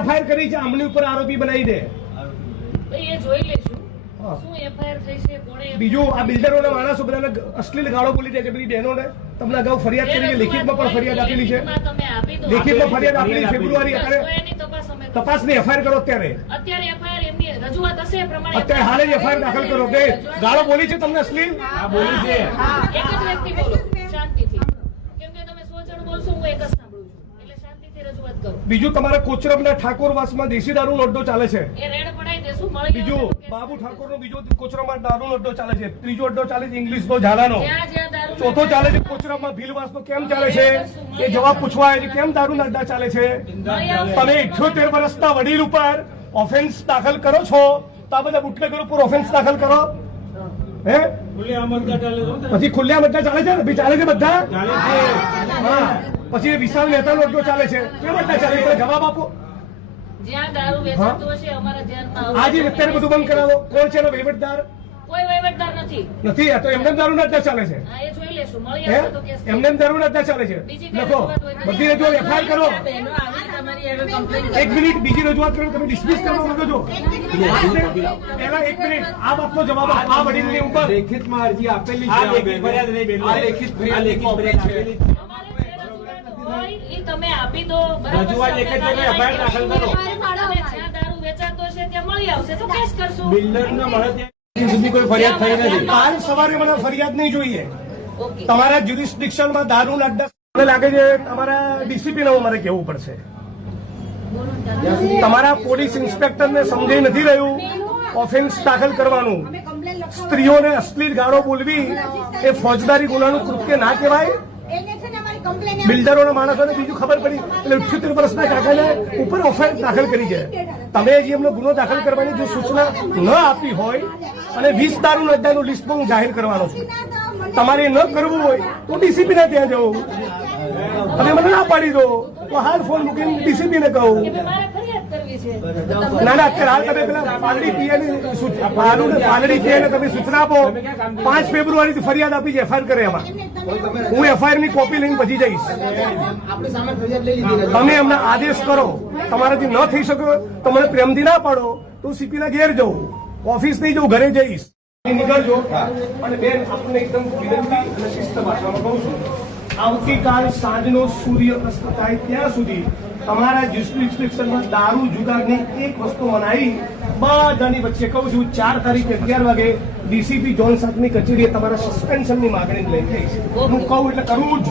FIR કરી છે આમની ઉપર આરોપી બનાવી દે. એ જોઈ લેશું શું એફઆઈઆર થઈ છે, કોણે. બીજું આ બિલ્ડરોના માણસો બધાને અશ્લીલ ગાળો બોલી દે છે બધી બહેનોને. તમને અગાઉ ફરિયાદ કરી છે, લેખિતમાં પણ ફરિયાદ આપેલી છે. લેખિતમાં ફરિયાદ આપેલી ફેબ્રુઆરી. તપાસની એફઆઈઆર કરો અત્યારે એફઆઈઆર એમની રજૂઆત હશે પ્રમાણે અત્યારે હાલ જ એફઆઈઆર દાખલ કરો. કે ગાળો બોલી છે તમને અશ્લીલ? બોલી છે. એક જ વ્યક્તિ બોલો શાંતિથી, કેમ કે તમે 100 જણ બોલશો, હું એક જ સાંભળું છું, એટલે શાંતિથી રજૂઆત કરો. બીજું તમારા કોચરબના ઠાકોરવાસમાં દેશી દારૂનો અડ્ડો ચાલે છે. એ રેડ પડાઈ દેશું. મળી બીજું બાબુ ઠાકોરનો બીજો કોચરામાં દારૂનો અડ્ડો ચાલે છે. ત્રીજો અડ્ડો ચાલે છે ઇંગ્લિશનો ઝાલાનો. ચોથો ચાલે છે કોચરામાં ભીલવાસનો. કેમ ચાલે છે એ જવાબ પૂછવા આવે છે. કેમ દારૂના અડ્ડા ચાલે છે? તમે 78 વર્ષના વડીલ ઉપર ઓફેન્સ દાખલ કરો છો તો આ બધા બુટલેગરો ઉપર ઓફેન્સ દાખલ કરો. હે પછી ખુલ્લા અડ્ડા ચાલે છે ને? ચાલે છે બધા. હા, પછી વિશાલ મહેતાનો અડ્ડો ચાલે છે. કેમ અડ્ડા ચાલે છે? જવાબ આપો. જ્યાં દારૂ વેચાતું હશે અમારા ધ્યાનમાં આજે અત્યારે બધું બંધ કરાવો. કોણ છે એનો વહીવટદાર? કોઈ વહીવટદાર નથી. નથી. આ તો એમને દારૂના અડ્ડા ચાલે છે. હા, એ જોઈ લેશું. મળી આવશે તો કેસ. એમને દારૂના અડ્ડા ચાલે છે. લખો બધી રજૂઆત એફઆઈઆર કરો. એક મિનિટ બીજી રજૂઆત કરો. તમે ડિસમિસ કરવા માંગો છો? પહેલા એક મિનિટ આ બાપનો જવાબ આપો. આ વડીલની ઉપર લેખિતમાં અરજી આપેલી છે. આ લેખિત ફરિયાદ નહીં બેન. આ લેખિત ફરિયાદ આપેલી છે. તમે આપી દો. રજૂઆત એક જ જગ્યાએ એફઆઈઆર દાખલ કરો. જ્યાં દારૂ વેચાતો હશે ત્યાં મળી આવશે તો કેસ કરશું. બિલ્ડરના મળે ત્યાં સુધી કોઈ ફરિયાદ થઈ નથી. કાલ સવારે મને ફરિયાદ નહીં જોઈએ. ઓકે. તમારા જ્યુરિસ્ડિક્શનમાં દારૂના અડ્ડા મને લાગે છે તમારા ડીસીપીને મારે કહેવું પડશે. તમારા પોલીસ ઇન્સ્પેક્ટરને સમજાઈ નથી રહ્યું ઓફેન્સ દાખલ કરવાનું. સ્ત્રીઓને અશ્લીલ ગાળો બોલવી એ ફોજદારી ગુનાનું કૃત્ય ના કહેવાય. બિલ્ડરોના માણસોને બીજું ખબર પડી એટલે 78 વર્ષના કાકાને ઉપર ઓફેન્સ દાખલ કરી છે. તમે હજી એમનો ગુનો દાખલ કરવાની જો સૂચના ન આપી હોય અને 20 દારૂના અડ્ડાનું લિસ્ટ હું જાહેર કરવાનો છું. તમારે ન કરવું હોય તો ડીસીપીને ત્યાં જવું. તમે મને ના પાડી દો તો હાલ ફોન મૂકીને ડીસીપીને કહું. ના ના અત્યારે હાલ તમે પેલા પાલડી પીએની પાલડી પીએને તમે સૂચના આપો. 5 ફેબ્રુઆરીથી ફરિયાદ આપી છે. એફઆઈઆર કરે એમાં હું એફઆઈઆર ની કોપી લઈને પછી જઈશ. તમે એમને આદેશ કરો. તમારાથી ન થઈ શકે તો મને પ્રેમથી ના પાડો તો સીપી ના ઘેર જવું. ઓફિસ નહીં જવું, ઘરે જઈશ. નીકળજો. અને બેન આપણને એકદમ વિનંતી અને શિસ્ત ભાષામાં કહું છું, આવતીકાલ સાંજનો સૂર્ય અસ્ત થાય ત્યાં સુધી તમારા જ્યુરિસ્ડિક્શનમાં દારૂ જુગારની એક વસ્તુ મનાઈ બધાની વચ્ચે કહું છું 4 તારીખે 11 વાગે ડીસીપી જોન સાથની કચેરીએ તમારા સસ્પેન્શનની માગણી લઈને જઈશ. હું કહું એટલે કરવું જ.